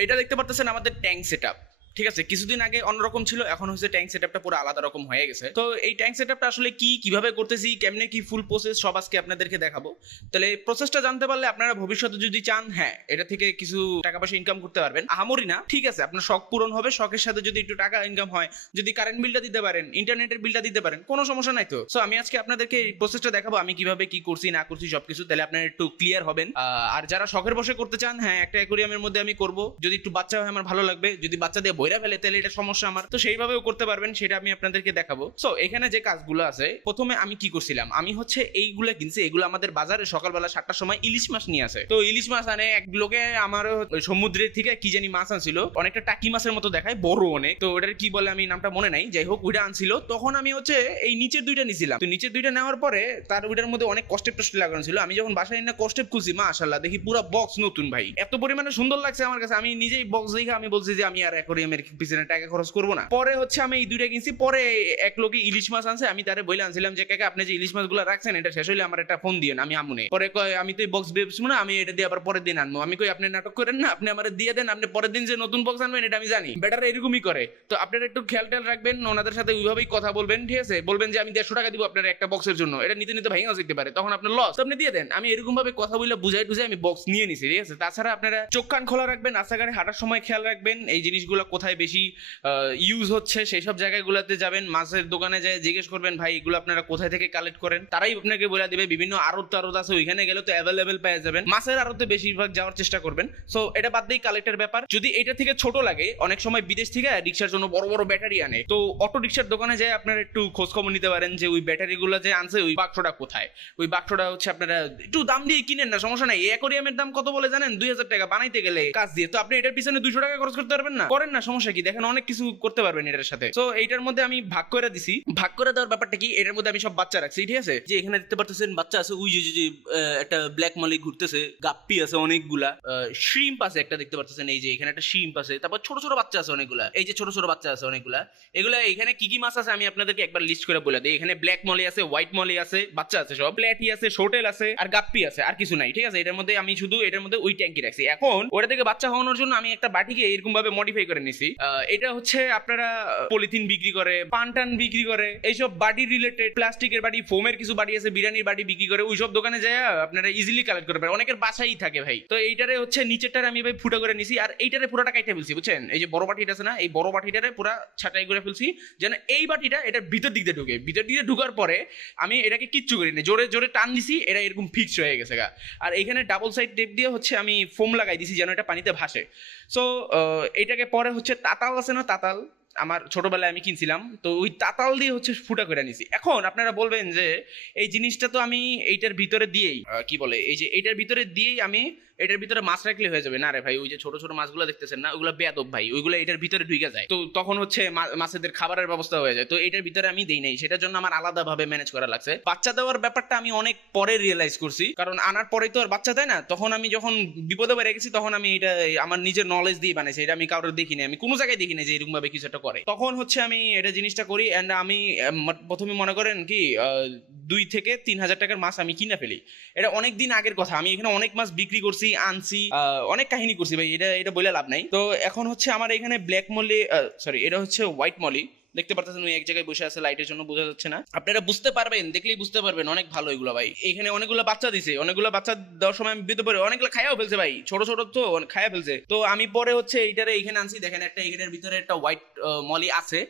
এটা দেখতে পারতেছেন আমাদের ট্যাঙ্ক সেট ঠিক আছে, কিছুদিন আগে অন্যরকম ছিল, এখন হচ্ছে ট্যাঙ্ক সেটআপটা পুরো আলাদা রকম হয়ে গেছে। তো এই ট্যাঙ্ক সেটআপটা আসলে কি, কীভাবে করতেছি, কেমনে কি ফুল প্রসেস সব আজকে আপনাদেরকে দেখাবো। তাহলে প্রসেসটা জানতে পারলে আপনারা ভবিষ্যতে যদি চান হ্যাঁ এটা থেকে কিছু টাকা পয়সা ইনকাম করতে পারবেন। আহামরি না, ঠিক আছে, আপনার শখ পূরণ হবে, শখের সাথে যদি একটু টাকা ইনকাম হয়, যদি কারেন্ট বিলটা দিতে পারেন ইন্টারনেটের বিলটা দিতে পারেন, কোনো সমস্যা নাই তো। সো আমি আজকে আপনাদেরকে এই প্রসেসটা দেখাবো, আমি কীভাবে কি করছি, না করছি, সবকিছু, তাহলে আপনারা একটু ক্লিয়ার হবেন। আর যারা শখের বসে করতে চান হ্যাঁ একটা অ্যাকোরিয়ামের মধ্যে আমি করব। যদি একটু বাচ্চা হয়, আমার ভালো লাগবে, যদি বাচ্চা দিয়ে বইরা ফেলে, তাহলে এটা সমস্যা আমার। তো সেইভাবেও করতে পারবেন, সেটা আমি আপনাদেরকে দেখাবো। সো এখানে যে কাজগুলো আছে, প্রথমে আমি কি করছিলাম? আমি হচ্ছে এইগুলা কিনছি, এগুলো আমাদের বাজারে সকালবেলা সাতটার সময় ইলিশ মাছ নিয়ে আসে। তো ইলিশ মাছ আনে এক লোকে, আমার সমুদ্রের থেকে কি জানি মাছ আনছিল, অনেকটা টাকি মাছের মতো দেখায়, বড় অনেক। তো ওটার কি বলে আমি নামটা মনে নাই, যাই হোক, ওইটা আনছিল। তখন আমি হচ্ছে এই নিচের দুইটা নিছিলাম। তো নিচের দুইটা নেওয়ার পরে তার ওইটার মধ্যে অনেক কষ্টেপ টস্টেপ লাগানো ছিল। আমি যখন বাসায় না কষ্টে কষ্টেপ খুলছি মাশাল্লাহ দেখি পুরো বক্স নতুন ভাই। এত পরিমাণে সুন্দর লাগছে আমার কাছে। আমি নিজেই বক্স দেখে আমি বলছি যে আমি আর অ্যাকোরিয়ামের পিছনে টাকা খরচ করব না। পরে হচ্ছে আমি এই দুইটা কিনছি, পরে এক লোকে ইলিশ মাছ আনছে, আমি তারে বলে আনছিলাম যে, কাকা, আপনি যে ইলিশ মাছগুলো রাখছেন, এটা শেষ হলে আমার একটা ফোন দিয়েন, আমি আমুনে পরে আমি তো বক্স বেবছি না আমি এটা দিয়ে আবার পরের দিন আনব। আমি কই, আপনি নাটক করেন না, আপনি আমার দিয়ে দেন, আপনি পরের দিন যে নতুন বক্স আনবেন, এটা আমি জানি। বেটার এরকমই করে। তো আপনারা একটু খেয়াল টেয়াল রাখবেন, ওনাদের সাথে ওইভাবেই কথা বলবেন, ঠিক আছে? বলবেন যে, আমি দেড়শো টাকা দিব আপনার একটা বক্সের জন্য। এটা নিতে নিতে ভেঙেও যেতে পারে। তখন আপনার লস আপনি দিয়ে দেন। আমি এরকম ভাবে কথা বলে বুঝাই টুঝাই আমি বক্স নিয়ে নিছি, ঠিক আছে? তাছাড়া আপনারা চোখ কান খোলা রাখবেন, রাস্তাঘাটে হাঁটার সময় খেয়াল রাখবেন, এই জিনিসগুলো কোথায় বেশি ইউজ হচ্ছে সেই সব জায়গাগুলোতে যাবেন, মাছের দোকানে যায় জিজ্ঞেস করবেন, ভাই, এগুলো আপনারা কোথায় থেকে কালেক্ট করেন? তারাই আপনাকে বলে দিবে, বিভিন্ন আড়ত টারত আছে, ওইখানে গেলে তো অ্যাভেলেবেল পেয়ে যাবেন। মাছের আড়তে বেশিরভাগ যাওয়ার চেষ্টা করবেন। সো এটা বাদ দিয়ে কালেক্টের ব্যাপার। যদি এটা থেকে ছোট লাগে, অনেক সময় বিদেশ থেকে রিক্সার জন্য বড় বড় ব্যাটারি আনে। তো অটো রিক্সার দোকানে যায় আপনারা একটু খোঁজ খবর নিতে পারেন যে ওই ব্যাটারিগুলো যে আনছে, ওই বাক্সটা কোথায়? ওই বাক্সটা হচ্ছে আপনারা একটু দাম দিয়ে কিনেন না, সমস্যা নাই। অ্যাকোরিয়ামের দাম কত বলে জানেন? দুই হাজার টাকা। বানাইতে গেলে কাজ দিয়ে। তো আপনি এটার পিছনে দুশো টাকা খরচ করতে পারবেন না? করেন না সমস্যা কি? দেখেন অনেক কিছু করতে পারবেন এটার সাথে। তো এইটার মধ্যে আমি ভাগ করে দিছি। ভাগ করে দেওয়ার ব্যাপারটা কি? এটার মধ্যে আমি সব বাচ্চা রাখছি, ঠিক আছে? যে এখানে দেখতে পারতেছেন বাচ্চা আছে, ওই যে, যে- একটা ব্ল্যাক মলি ঘুরতেছে, গাপ্পি আছে অনেকগুলা। শ্রিম্প আছে একটা দেখতে পারতেছেন, এই যে, এখানে একটা শ্রিম্প আছে। তারপর ছোট ছোট বাচ্চা আছে অনেকগুলা। এই যে, ছোট ছোট বাচ্চা আছে অনেকগুলা। এগুলা, এখানে কি কি মাছ আছে আমি আপনাদেরকে একবার লিস্ট করে বলে দিই। এখানে ব্ল্যাক মলি আছে হোয়াইট মলি আছে, বাচ্চা আছে সব। প্ল্যাটি আছে শোটেল আছে, আর গাপ্পি আছে, আর কিছু নাই, ঠিক আছে? এটার মধ্যে আমি শুধু, এটার মধ্যে ওই ট্যাঙ্কি রাখছি। এখন, ওটা থেকে বাচ্চা হওয়ানোর জন্য আমি একটা বাটিকে এরকম ভাবে মডিফাই করে নিছি। আহ, এটা হচ্ছে আপনারা পলিথিন বিক্রি করে পান বিক্রি করে এইসব বাটি রিলেটেড প্লাস্টিকের বাটি ফোমের কিছু বাটি আছে বিরিয়ানির বাটি বিক্রি করে ওইসব দোকানে যায় আপনারা ইজিলি কালেক্ট করতে পারেন অনেকের বাসাই থাকে ভাই। তো এইটারে হচ্ছে নিচেরটারে আমি ভাই ফুটা করে নিছি আর এইটারে পুরোটা কাইটে ফেলছি বুঝছেন? এই যে বড় বাটিটা আছে না এই বড় বাটিটারে পুরা ছাটাই করে ফেলছি যেন এই বাটিটা এটার ভিতর দিক দিয়ে ঢুকে। ভিতর দিকে ঢুকার পরে আমি এটাকে কিচ্ছু করিনি জোরে জোরে টান দিছি এটা এরকম ফিক্স হয়ে গেছে গা। আর এখানে ডাবল সাইড টেপ দিয়ে হচ্ছে আমি ফোম লাগাই দিছি যেন এটা পানিতে ভাসে। সো এটাকে পরে হচ্ছে তাতাল আছে না তাতাল? আমার ছোটবেলায় আমি কিনছিলাম, তো ওই তাতাল দিয়ে হচ্ছে ফুটা করে নিছি এখন আপনারা বলবেন যে, এই জিনিসটা তো আমি এইটার ভিতরে দিয়েই কি বলে? এই যে এইটার ভিতরে দিয়েই আমি এটার ভিতরে মাছ রাখলে হয়ে যাবে। না রে ভাই, ওই যে ছোট ছোট মাছগুলো দেখতেছেন না, ওগুলো বেয়াদব ভাই। ওইগুলো এটার ভিতরে ঢুকে যায়। তো তখন হচ্ছে মাছেদের খাবারের ব্যবস্থা হয়ে যায়। তো এটার ভিতরে আমি দেই নাই। সেটার জন্য আমার আলাদাভাবে ম্যানেজ করা লাগছে। বাচ্চা দেওয়ার ব্যাপারটা আমি অনেক পরে রিয়েলাইজ করছি। কারণ আনার পরেই তো আর বাচ্চা দেয় না। তখন আমি যখন বিপদে বেড়ে গেছি, তখন আমি এটা, আমার নিজের নলেজ দিয়ে বানাইছি। এটা আমি কারোর দেখিনি। আমি কোনো জায়গায় দেখিনি যে এরকম ভাবে কিছু একটা করে। তখন হচ্ছে আমি এটা জিনিসটা করি অ্যান্ড আমি প্রথমে মনে করেন কি দুই থেকে তিন হাজার টাকার মাছ আমি কিনে ফেলি। এটা অনেক দিন আগের কথা। আমি এখানে অনেক মাছ বিক্রি করছি। আনছি অনেক কাহিনী করছি ভাই, এটা এটা বলে লাভ নাই। তো এখন হচ্ছে আমার এখানে ব্ল্যাক মলি সরি এটা হচ্ছে হোয়াইট মলি দেখতে পারতেছেন ওই এক জায়গায় বসে আছে লাইটের জন্য বোঝা যাচ্ছে না। আপনারা বুঝতে পারবেন, দেখলেই বুঝতে পারবেন, অনেক ভালো এগুলো ভাই। এখানে অনেকগুলো বাচ্চা দিছে, অনেকগুলো বাচ্চা দেওয়ার সময় আমি বিতে পারি অনেকগুলো খায়াও ফেলছে ভাই, ছোট ছোট তো খায়া ফেলছে। তো আমি পরে হচ্ছে এইটারে এখানে আনছি, দেখেন একটা এখানের ভিতরে একটা হোয়াইট মলি আছে।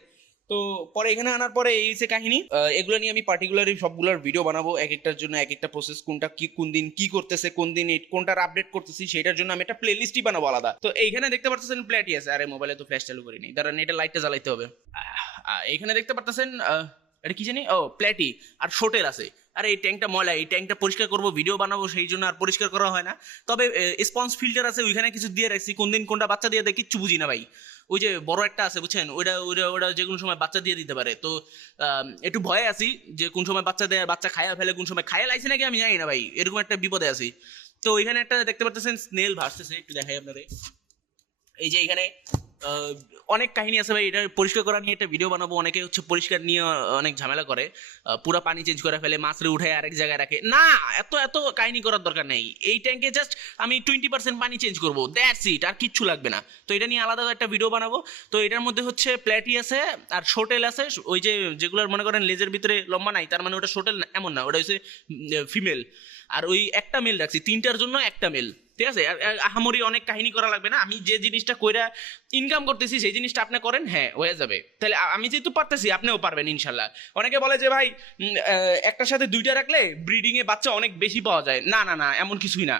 তো পরে এখানে আনার পরে এই যে কাহিনী এগুলো নিয়ে আমি পার্টিকুলারলি সবগুলোর ভিডিও বানাবো এক একটার জন্য এক একটা প্রসেস কোনটা কি, কোন দিন কি করতেছে, কোন দিন কোনটার আপডেট করতেছি সেটার জন্য আমি একটা প্লে লিস্টই বানাবো আলাদা। তো এইখানে দেখতে পারতেছেন প্ল্যাটি আছে। আরে মোবাইলে তো ফ্ল্যাশ চালু করিনি। দাঁড়ান, এটা লাইটটা জ্বালাইতে হবে। এইখানে দেখতে পারতেছেন এটা কি জানি? ও প্ল্যাটি আর শোটের আছে। আরে, এই ট্যাঙ্কটা ময়লা, এই ট্যাঙ্কটা পরিষ্কার করব ভিডিও বানাবো, সেই জন্য আর পরিষ্কার করা হয় না। তবে স্পঞ্জ ফিল্টার আছে, ওইখানে কিছু দিয়ে রাখছি। কোন দিন কোনটা বাচ্চা দিয়ে দেয়, কিচ্ছু বুঝি না ভাই। ওই যে বড় একটা আছে, বুঝছেন? ওইটা ওইটা ওটা যে কোনো সময় বাচ্চা দিয়ে দিতে পারে। তো একটু ভয়ে আছি যে কোন সময় বাচ্চা দেয়, বাচ্চা খায়া ফেলে, কোন সময় খায়া লাইছে নাকি আমি জানি না ভাই। এরকম একটা বিপদে আছি। তো ওইখানে একটা দেখতে পাচ্ছেন স্নেল ভাসতেছে, একটু দেখাই আপনাদের। এই যে এখানে অনেক কাহিনী আছে ভাই, এটা পরিষ্কার করা নিয়ে একটা ভিডিও বানাবো। অনেকে হচ্ছে পরিষ্কার নিয়ে অনেক ঝামেলা করে। পুরা পানি চেঞ্জ করে ফেলে, মাছরে উঠে আরেক জায়গায় রাখে। না, এত এত কাহিনী করার দরকার নেই। এই ট্যাঙ্কে জাস্ট আমি টোয়েন্টি পার্সেন্ট পানি চেঞ্জ করব। দ্যাটস ইট আর কিচ্ছু লাগবে না। তো এটা নিয়ে আলাদা একটা ভিডিও বানাবো। তো এটার মধ্যে হচ্ছে প্ল্যাটি আছে, আর শোটেল আছে। ওই যে যেগুলোর মনে করেন লেজের ভিতরে লম্বা নাই, তার মানে ওটা শোটেল এমন না। ওটা হচ্ছে ফিমেল আর ওই একটা মেল রাখছি, তিনটার জন্য একটা মেল ঠিক আছে? আহামরি অনেক কাহিনী করা লাগবে না? আমি যে জিনিসটা কইরা ইনকাম করতেছি, সেই জিনিসটা আপনি করেন হ্যাঁ হয়ে যাবে। তাহলে আমি যেহেতু পারতেছি, আপনিও পারবেন, ইনশাল্লাহ। অনেকে বলে যে, ভাই একটার সাথে দুইটা রাখলে ব্রিডিং এ বাচ্চা অনেক বেশি পাওয়া যায়। না না না, এমন কিছুই না।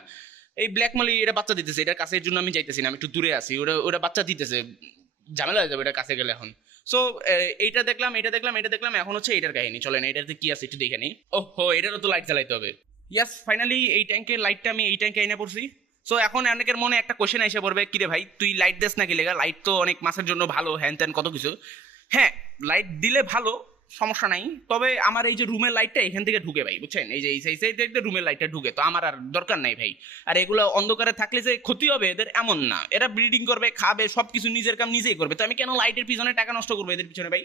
এই ব্ল্যাক মালি এটা বাচ্চা দিতেছে, এটার কাছের জন্য আমি যাইতেছি না, আমি একটু দূরে আছি, ওরা ওরা বাচ্চা দিতেছে। ঝামেলা হয়ে যাবে এটা কাছে গেলে এখন। সো এইটা দেখলাম এটা দেখলাম এটা দেখলাম, এখন হচ্ছে এটার কাহিনী। চলেন এটাতে কি আছে একটু দেখে নিই। ওহো, এটারও তো লাইট জ্বালাইতে হবে। ইয়াস ফাইনালি এই ট্যাঙ্কের লাইটটা আমি এই ট্যাঙ্কে এনে পড়ছি। সো এখন অনেকের মনে একটা কোশ্চেন এসে পড়বে, কিরে ভাই, তুই লাইট দেস নাকি লেগা? লাইট তো অনেক মাসের জন্য ভালো হ্যান ত্যান কত কিছু? হ্যাঁ লাইট দিলে ভালো, সমস্যা নাই। তবে আমার এই যে রুমের লাইটটা এখান থেকে ঢুকে ভাই, বুঝছেন? এই যে, এই সাইড সাইড রুমের লাইটটা ঢুকে, তো আমার আর দরকার নাই ভাই। আর এগুলো অন্ধকারে থাকলে যে ক্ষতি হবে, এদের এমন না। এরা ব্রিডিং করবে, খাবে সব কিছু নিজের কাম নিজেই করবে। তো আমি কেন লাইটের পিছনে টাকা নষ্ট করব এদের পিছনে ভাই?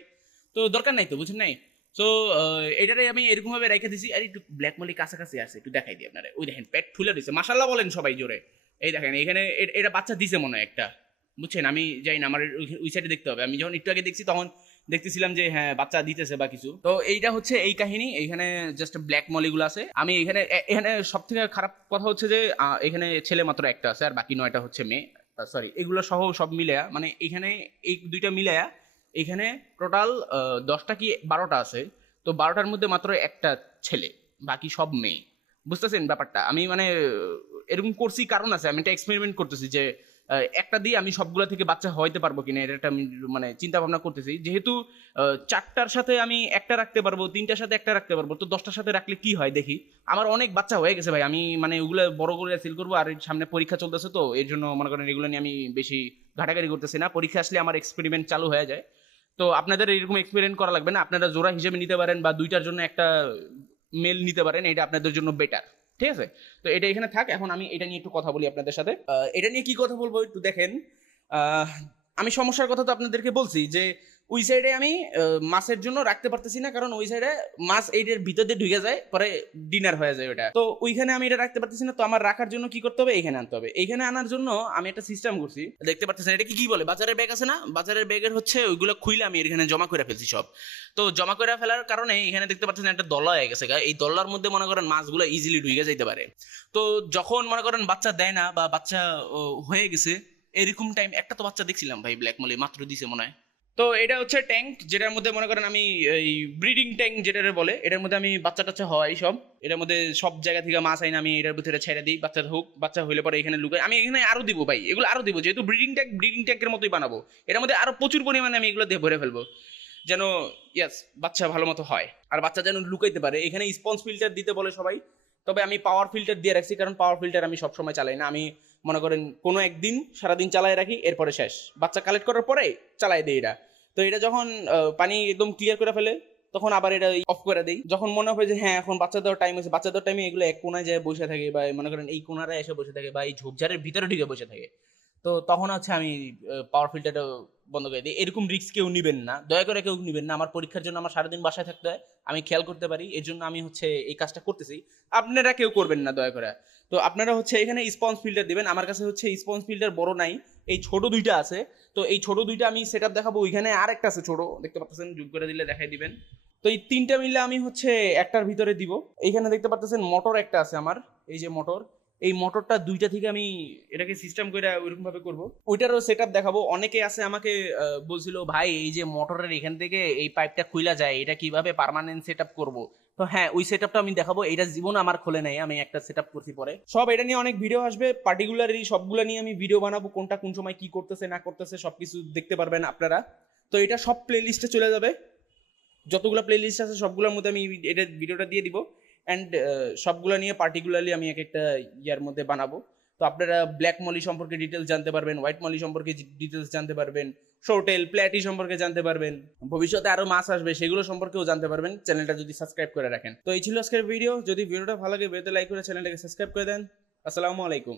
তো দরকার নাই তো, বুঝছেন নাই? সো এটারে আমি এরকম ভাবে রেখে দিছি। আর একটু ব্ল্যাক মলি কাছাকাছি আছে, একটু দেখাই দিই আপনারা। ওই দেখেন, পেট ফুলে দিছে। মাসাল্লাহ বলেন সবাই জোরে। এই দেখেন, এখানে এটা বাচ্চা দিছে মনে হয় একটা। বুঝছেন? আমি যাই না, আমার ওই- সাইডে দেখতে হবে। আমি যখন একটু আগে দেখছি, তখন দেখতেছিলাম যে হ্যাঁ বাচ্চা দিতেছে বা কিছু। তো এইটা হচ্ছে এই কাহিনী। এখানে জাস্ট ব্ল্যাক মলিগুলো আছে। আমি এখানে এখানে সব থেকে খারাপ কথা হচ্ছে যে এখানে ছেলে মাত্র একটা আছে, আর বাকি নয়টা হচ্ছে মেয়ে। সরি এগুলো সহ সব মিলায়া মানে এখানে এই দুইটা মিলায়া এখানে টোটাল দশটা কি বারোটা আছে? তো বারোটার মধ্যে মাত্র একটা ছেলে, বাকি সব মেয়ে। বুঝতেছেন ব্যাপারটা? আমি মানে এরকম করছি কারণ আছে, আমি একটা এক্সপেরিমেন্ট করতেছি যে একটা দিয়ে আমি সবগুলো থেকে বাচ্চা হইতে পারব কিনা, এটা একটা আমি মানে চিন্তা ভাবনা করতেছি। যেহেতু চারটার সাথে আমি একটা রাখতে পারব, তিনটার সাথে একটা রাখতে পারব, তো দশটার সাথে রাখলে কি হয় দেখি? আমার অনেক বাচ্চা হয়ে গেছে ভাই, আমি মানে ওগুলো বড় করে সিল করব, আর সামনে পরীক্ষা চলতেছে তো, এর জন্য মনে করেন এগুলো নিয়ে আমি বেশি ঘাটাঘাটি করতেছি না। পরীক্ষা আসলে আমার এক্সপেরিমেন্ট চালু হয়ে যায়। তো আপনাদের এরকম এক্সপেরিমেন্ট করা লাগবে না। আপনারা জোড়া হিসেবে নিতে পারেন বা দুইটার জন্য একটা মেল নিতে পারেন, এটা আপনাদের জন্য বেটার ঠিক আছে? তো এটা এখানে থাক, এখন আমি এটা নিয়ে একটু কথা বলি আপনাদের সাথে। এটা নিয়ে কি কথা বলব একটু দেখেন। আমি সমস্যার কথা তো আপনাদেরকে বলছি যে ওই সাইডে আমি মাছের জন্য রাখতে পারতেছি না, কারণ ওই সাইডে মাছ এইটার ভিতর দিয়ে ঢুকে যায়, পরে ডিনার হয়ে যায় ওটা তো ওইখানে আমি এটা রাখতে পারতেছি না, তো আমার রাখার জন্য কি করতে হবে? এখানে আনতে হবে। এইখানে আনার জন্য আমি একটা সিস্টেম করছি। দেখতে পারতেছেন, এটা কি কি বলে? বাজারের ব্যাগ আছে না? বাজারের ব্যাগের হচ্ছে ওইগুলো খুইলে আমি এখানে জমা করে ফেলছি সব। তো জমা করে ফেলার কারণে এখানে দেখতে পাচ্ছেন একটা দল্লা হয়ে গেছে। এই দল্লার মধ্যে মনে করেন মাছগুলো ইজিলি ঢুকে যাইতে পারে। তো যখন মনে করেন বাচ্চা দেয় না বা বাচ্চা হয়ে গেছে, এরকম টাইম একটা তো বাচ্চা দেখছিলাম ভাই ব্ল্যাক মলে মাত্র দিছে মনে হয়। তো এটা হচ্ছে ট্যাঙ্ক যেটার মধ্যে মনে করেন আমি, এই ব্রিডিং ট্যাঙ্ক যেটা বলে, এটার মধ্যে আমি বাচ্চা টাচ্চা হয় সব। এটার মধ্যে সব জায়গা থেকে মাছ আইন আমি এটার ভিতরে ছেড়ে দিই, বাচ্চা হোক, বাচ্চা হইলে পরে এখানে লুকাই। আমি এখানে আরও দিব ভাই, এগুলো আরও দিব, যেহেতু ব্রিডিং ট্যাঙ্ক ব্রিডিং ট্যাঙ্কের মতোই বানাবো। এটার মধ্যে আরও প্রচুর পরিমাণে আমি এগুলো দিয়ে ভরে ফেলব। যেন ইয়াস বাচ্চা ভালো মতো হয়। আর বাচ্চা যেন লুকাইতে পারে। এখানে স্পঞ্জ ফিল্টার দিতে বলে সবাই। তবে আমি পাওয়ার ফিল্টার দিয়ে রাখছি, কারণ পাওয়ার ফিল্টার আমি সবসময় চালাই না। আমি মনে করেন কোনো একদিন সারাদিন চালায় রাখি, এরপরে শেষ। বাচ্চা কালেক্ট করার পরে চালাই দেয় এটা তো এটা যখন পানি একদম ক্লিয়ার করে ফেলে, তখন আবার এটা অফ করে দেই। যখন মনে হয় যে হ্যাঁ এখন বাচ্চা দেওয়ার টাইম আছে বাচ্চা দেওয়ার টাইমে এগুলো এক কোনায় যায় বসে থাকে বা মনে করেন এই কোনারে এসে বসে থাকে বা এই ঝোপঝাড়ের ভিতরে ঢুকে বসে থাকে। তো তখন হচ্ছে আমি পাওয়ার ফিল্টারটা বন্ধ করে দিই। এরকম রিস্ক কেউ নেবেন না। দয়া করে কেউ নেবেন না। আমার পরীক্ষার জন্য আমার সারাদিন বাসায় থাকতে হয়। আমি খেয়াল করতে পারি। এর জন্য আমি হচ্ছে এই কাজটা করতেছি। আপনারা কেউ করবেন না, দয়া করে। তো আপনারা হচ্ছে এখানে স্পঞ্জ ফিল্টার দেবেন। আমার কাছে হচ্ছে স্পঞ্জ ফিল্টার বড় নাই। এই ছোট দুইটা আছে। তো এই ছোট দুইটা আমি সেট দেখাবো। ওইখানে আর একটা আছে ছোট। দেখতে পাচ্ছেন? জুম করে দিলে দেখাই দিবেন। তো এই তিনটা মিলে আমি হচ্ছে একটার ভিতরে দিব। এইখানে দেখতে পাচ্ছেন মোটর একটা আছে আমার। এই যে মোটর এই মোটরটা দুইটা থেকে আমি এটাকে সিস্টেম করে ওইরকম ভাবে করব। ওইটারও সেট দেখাবো। অনেকে আছে আমাকে বলছিল, ভাই, এই যে মোটরের এখান থেকে এই পাইপটা খুইলা যায়, এটা কীভাবে পার্মানেন্ট সেট আপ করব? তো হ্যাঁ ওই সেট আমি দেখাবো। এটা জীবন আমার খোলে নাই, আমি একটা সেট করছি পরে। সব এটা নিয়ে অনেক ভিডিও আসবে। পার্টিকুলারলি সবগুলো নিয়ে আমি ভিডিও বানাবো, কোনটা কোন সময় কি করতেছে, না করতেছে, সবকিছু দেখতে পারবেন আপনারা। তো এটা সব প্লে লিস্টে চলে যাবে। যতগুলো প্লে লিস্ট আছে, সবগুলোর মধ্যে আমি এটা ভিডিওটা দিয়ে দিব। অ্যান্ড সবগুলো নিয়ে পার্টিকুলারলি আমি এক একটা ইয়ার মধ্যে বানাবো। তো আপনারা ব্ল্যাক মলি সম্পর্কে ডিটেলস জানতে পারবেন হোয়াইট মলি সম্পর্কে ডিটেলস জানতে পারবেন শোটেল প্ল্যাটি সম্পর্কে জানতে পারবেন, ভবিষ্যতে আরও মাছ আসবে, সেগুলো সম্পর্কেও জানতে পারবেন। চ্যানেলটা যদি সাবস্ক্রাইব করে রাখেন। তো এই ছিল আজকের ভিডিও যদি ভিডিওটা ভালো লাগে ভিডিওতে লাইক করে চ্যানেলটাকে সাবস্ক্রাইব করে দেন। আসসালামু আলাইকুম।